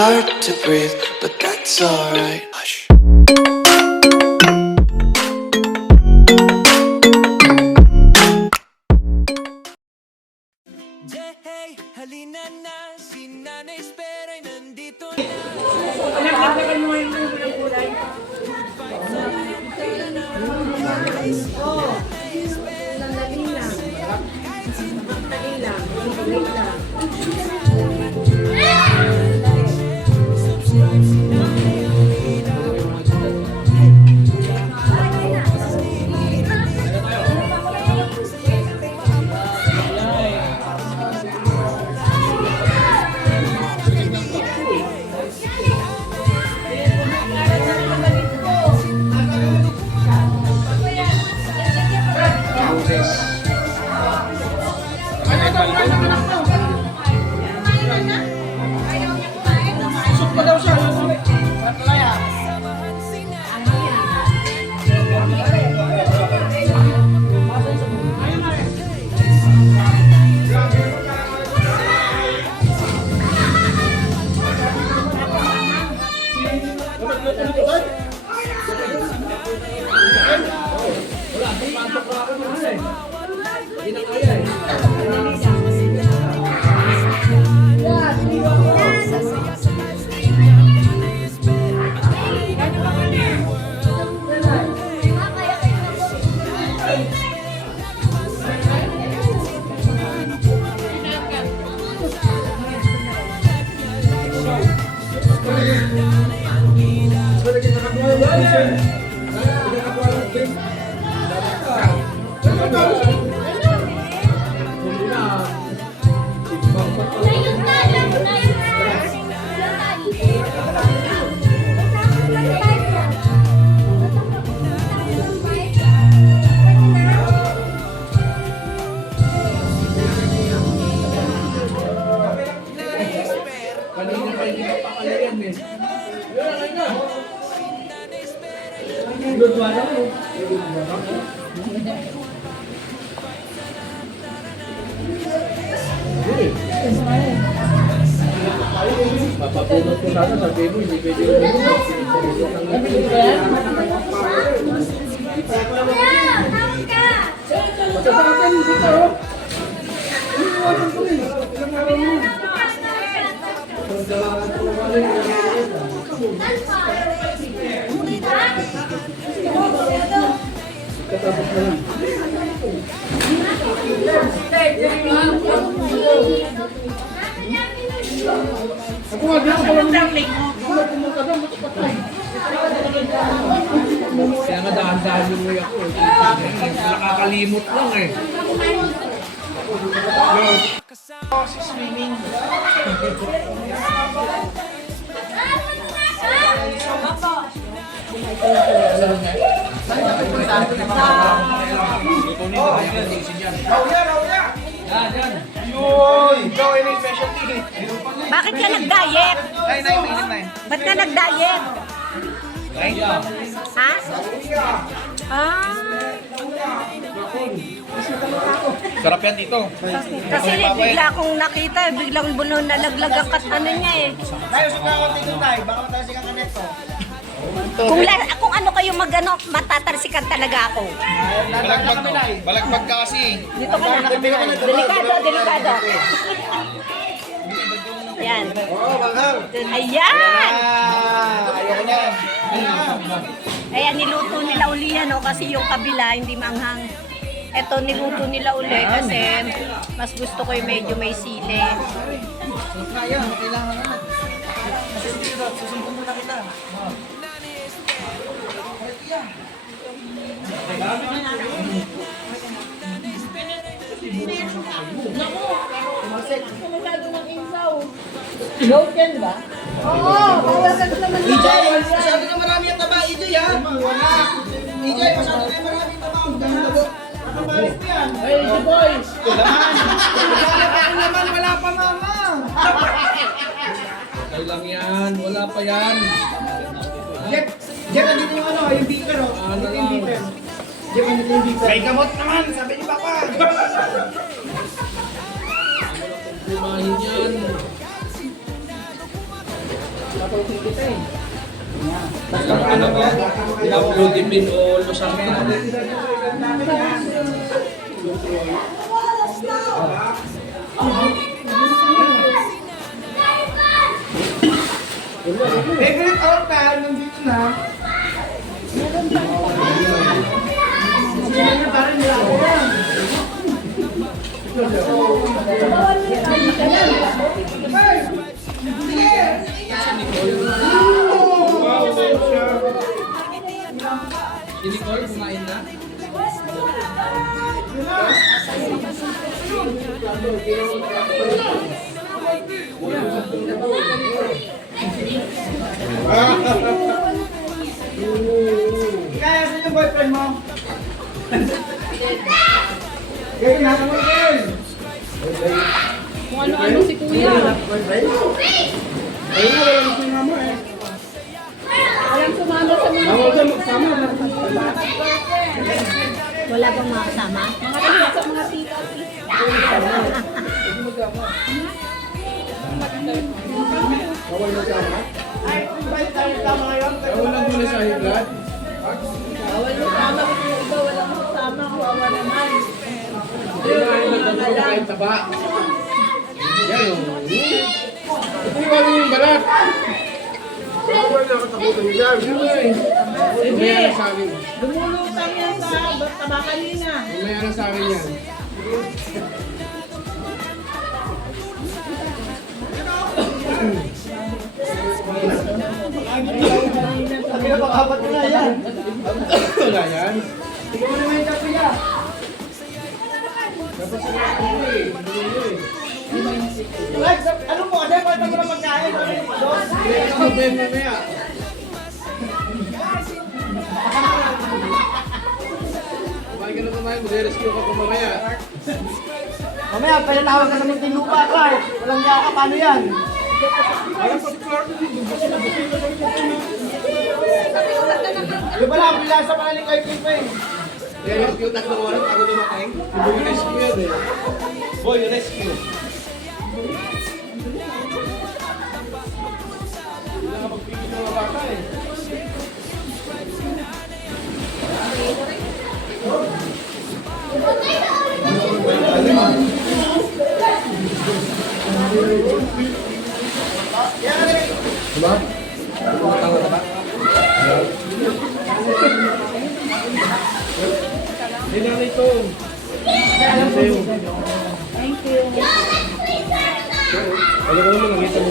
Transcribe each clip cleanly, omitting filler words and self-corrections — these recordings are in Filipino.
hard to breathe, but that's alright. Hush. Hey, halina na, si Nanay Espera ay nandito na. Nagkakaroon mo yung kulay. Oo. Sandali lang. Sandali lang. Wait lang. Papapulot ko sana, sabi mo, hindi pwede yung ako nga dito ko lang pumunta doon, matapatay. Kaya nga dahan-dahan yung way ako. Nakakalimot lang eh. Si swimming. Bakit ka nag-diet? Nay, mainit na Ba't ka nag-diet? Ha? Ah. Sarap yan dito. Kasi bigla akong nakita, biglang buno nalaglag ang ano niya eh. Tayo sa kaunti ko tayo, baka matalsik ang kanekto. Kung ano kayo magano, matatalsikan talaga ako. Balagbag ka kasi. Dito ka na. Delikado, delikado. Yan. Oo, manghang. Ayan! Ayoko na. Ayan, niluto nila uli yan, oh, kasi yung kabila hindi manghang. Ito, niluto nila uli kasi mas gusto ko yung medyo may sili. Kaya, kailangan na. Susumpong muna kita. Goat yan ba? Oo, mawasan naman EJ, masyado na marami ang taba, EJ ha? EJ, masyado na marami ang taba. Ang balis mo yan. Hey, EJ boy. Laman, wala pa mama. Ay lang yan, wala pa yan. Jeff, andito yung ano, yung beaker oh. Andito yung beaker. Jeff, andito yung beaker. May gamot naman, sabi ni Papa. Kumahin yan. Basta ano ba? Lodipin o Losartan. Favorite hotel, nandito na. Si Nicole, kumain na? Kaya sino yung boyfriend mo? Kevin, nasa mo Kevin? Kung ano-ano si Kuya. Ayun na, wala gusto yung mama eh. Walang sumama sa mga... Bawal ka magsama. Wala bang mga kasama? Mga kasama sa mga tita. Bawal magsama? Ay, tama ngayon. Bawal lang muna sa higlat. Bawal kasama. Kung yung iba walang kasama, kuwawa naman. Kahit taba. Yan o. Ito yung balat. Bawal na katakutan niya dyan. Mamaya na sa akin. Lumulutang yan sa tabakalina. Mamaya na sa akin yan. Sabi na pang-apat ko na yan. Wala yan. Ikaw mo naman yung sabi niya. Dapat sa mga ako eh. Ano mo? Ano ba ito na magkain? Ano yung palos? Ikaw ba yung mamaya? Kumain ka na kumain. Mag-rescue ka pa mamaya. Mamaya, pinatawag ka sa Muntinlupa, Clark. Walang niya ka, paano yan? Di ba lang, bila sa mga lingkay pa eh. Rescue tatlong oras ako dumating. Hindi mo rescue yan eh. Boy, rescue. Wala ka magpigil ng mga bata eh. Diba? Hindi na ito. Thank you. Ano ko naman nakita mo?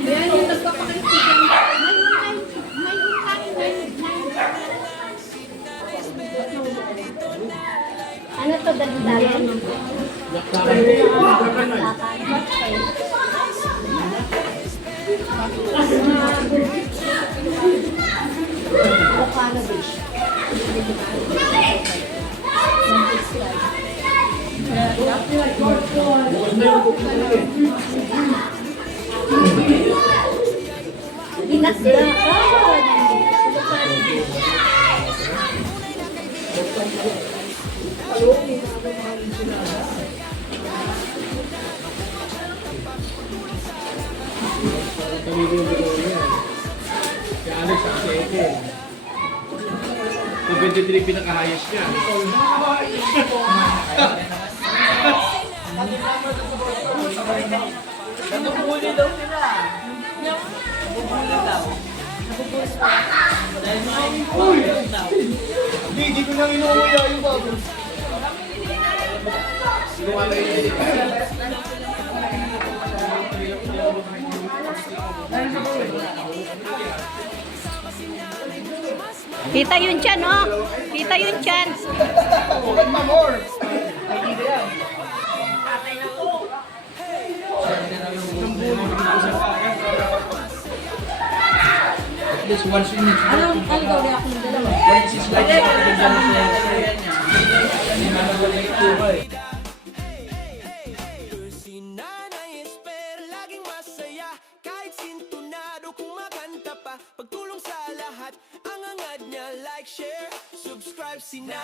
Yan yung nagpapakitigan. May ano to, dali-dali? Avocado dish. Inasda ka. Kami yung video niya. Si Alex at si Eke. Sa 23 pinaka-highest niya. Nabuhuli daw sila. Nabuhuli daw. Dahil mga daw. Hindi ko nang inuuya yung bago. Sino nga na Kita yun dyan, oh. Kita yun dyan. Huwag pa more. least once in each. Anong gawin ako ng dalawa? Once is like Si Nanay Esper laging masaya kahit sintunado kumakanta pa pagtulong sa lahat ang angad niya like share subscribe si Nanay